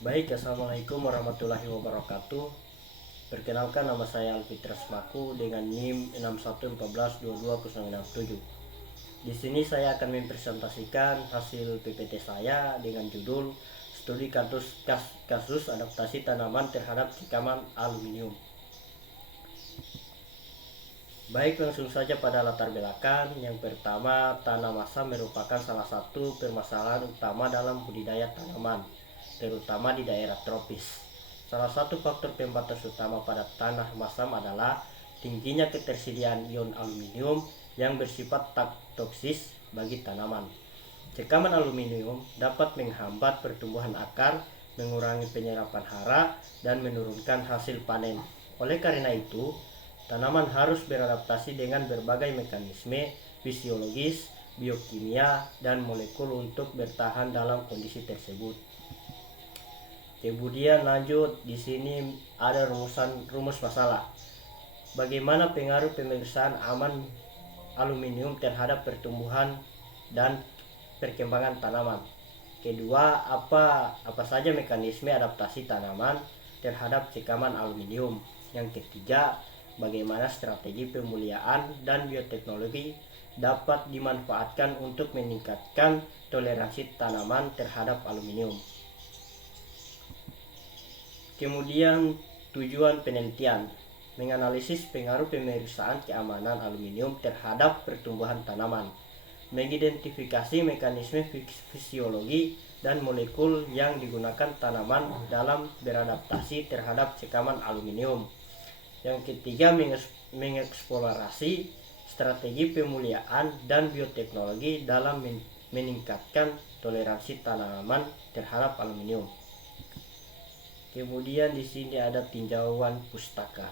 Baik, assalamualaikum warahmatullahi wabarakatuh. Perkenalkan, nama saya Alfitras Maku dengan NIM 61142267. Di sini saya akan mempresentasikan hasil PPT saya dengan judul Studi kasus adaptasi tanaman terhadap sikaman aluminium. Baik, langsung saja pada latar belakang. Yang pertama, tanah masam merupakan salah satu permasalahan utama dalam budidaya tanaman, terutama di daerah tropis. Salah satu faktor pembatas utama pada tanah masam adalah tingginya ketersediaan ion aluminium yang bersifat toksis bagi tanaman. Cekaman aluminium dapat menghambat pertumbuhan akar, mengurangi penyerapan hara, dan menurunkan hasil panen. Oleh karena itu, tanaman harus beradaptasi dengan berbagai mekanisme fisiologis, biokimia, dan molekul untuk bertahan dalam kondisi tersebut. Kemudian lanjut, di sini ada rumus masalah. Bagaimana pengaruh pemeriksaan aman aluminium terhadap pertumbuhan dan perkembangan tanaman? Kedua, apa saja mekanisme adaptasi tanaman terhadap cekaman aluminium? Yang ketiga, bagaimana strategi pemuliaan dan bioteknologi dapat dimanfaatkan untuk meningkatkan toleransi tanaman terhadap aluminium. Kemudian tujuan penelitian, menganalisis pengaruh pemeriksaan keamanan aluminium terhadap pertumbuhan tanaman, mengidentifikasi mekanisme fisiologi dan molekul yang digunakan tanaman dalam beradaptasi terhadap cekaman aluminium. Yang ketiga, mengeksplorasi strategi pemuliaan dan bioteknologi dalam meningkatkan toleransi tanaman terhadap aluminium. Kemudian di sini ada tinjauan pustaka.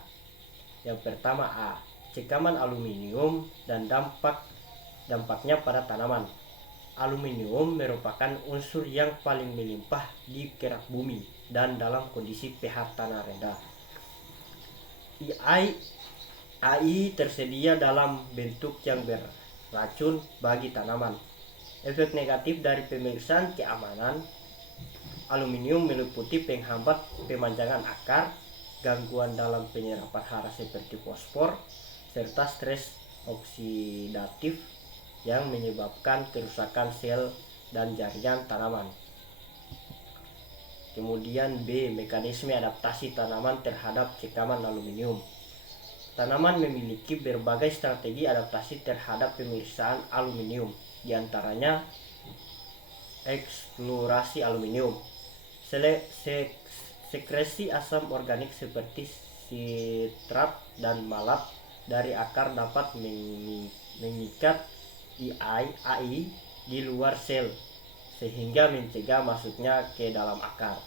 Yang pertama, A, cekaman aluminium dan dampaknya pada tanaman. Aluminium merupakan unsur yang paling melimpah di kerak bumi dan dalam kondisi pH tanah rendah. AI tersedia dalam bentuk yang beracun bagi tanaman. Efek negatif dari pemeriksaan keamanan aluminium meliputi penghambat pemanjangan akar, gangguan dalam penyerapan hara seperti fosfor, serta stres oksidatif yang menyebabkan kerusakan sel dan jaringan tanaman. Kemudian B, mekanisme adaptasi tanaman terhadap cekaman aluminium. Tanaman memiliki berbagai strategi adaptasi terhadap pemeriksaan aluminium, diantaranya eksplorasi aluminium, sekresi asam organik seperti sitrat dan malat dari akar dapat mengikat AI di luar sel sehingga mencegah masuknya ke dalam akar.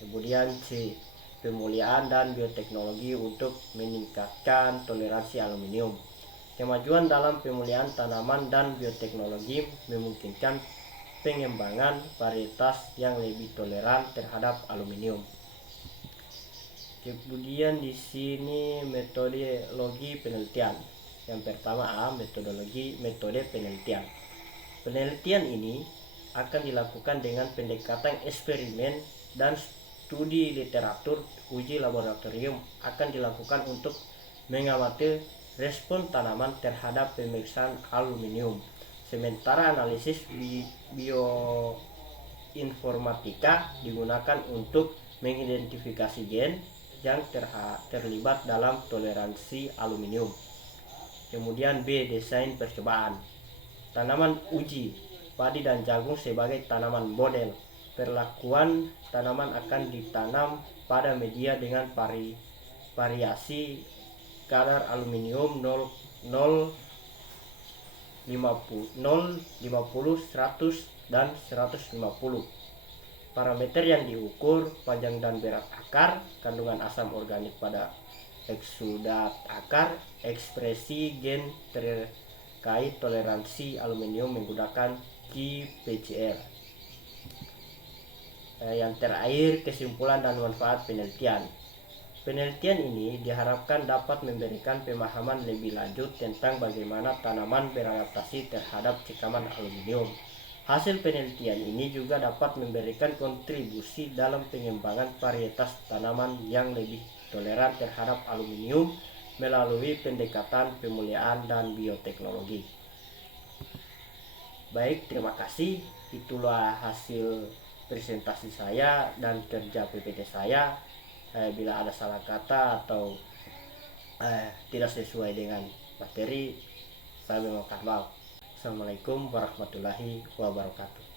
Kemudian C, pemuliaan dan bioteknologi untuk meningkatkan toleransi aluminium. Kemajuan dalam pemuliaan tanaman dan bioteknologi memungkinkan pengembangan varietas yang lebih toleran terhadap aluminium. Kemudian di sini metodologi penelitian. Yang pertama A, metode penelitian. Penelitian ini akan dilakukan dengan pendekatan eksperimen dan studi literatur. Uji laboratorium akan dilakukan untuk mengamati respon tanaman terhadap pemeriksaan aluminium. Sementara analisis bioinformatika digunakan untuk mengidentifikasi gen yang terlibat dalam toleransi aluminium. Kemudian B, desain percobaan. Tanaman uji, padi dan jagung sebagai tanaman model. Perlakuan tanaman akan ditanam pada media dengan variasi kadar aluminium 0, 50, 100, dan 150. Parameter yang diukur, panjang dan berat akar, kandungan asam organik pada eksudat akar, ekspresi gen terkait toleransi aluminium menggunakan qPCR. Yang terakhir, kesimpulan dan manfaat penelitian. Penelitian ini diharapkan dapat memberikan pemahaman lebih lanjut tentang bagaimana tanaman beradaptasi terhadap cekaman aluminium. Hasil penelitian ini juga dapat memberikan kontribusi dalam pengembangan varietas tanaman yang lebih toleran terhadap aluminium melalui pendekatan pemuliaan dan bioteknologi. Baik, terima kasih. Itulah hasil presentasi saya dan kerja PPT saya. Bila ada salah kata atau tidak sesuai dengan materi, saya memohon maaf. Assalamualaikum warahmatullahi wabarakatuh.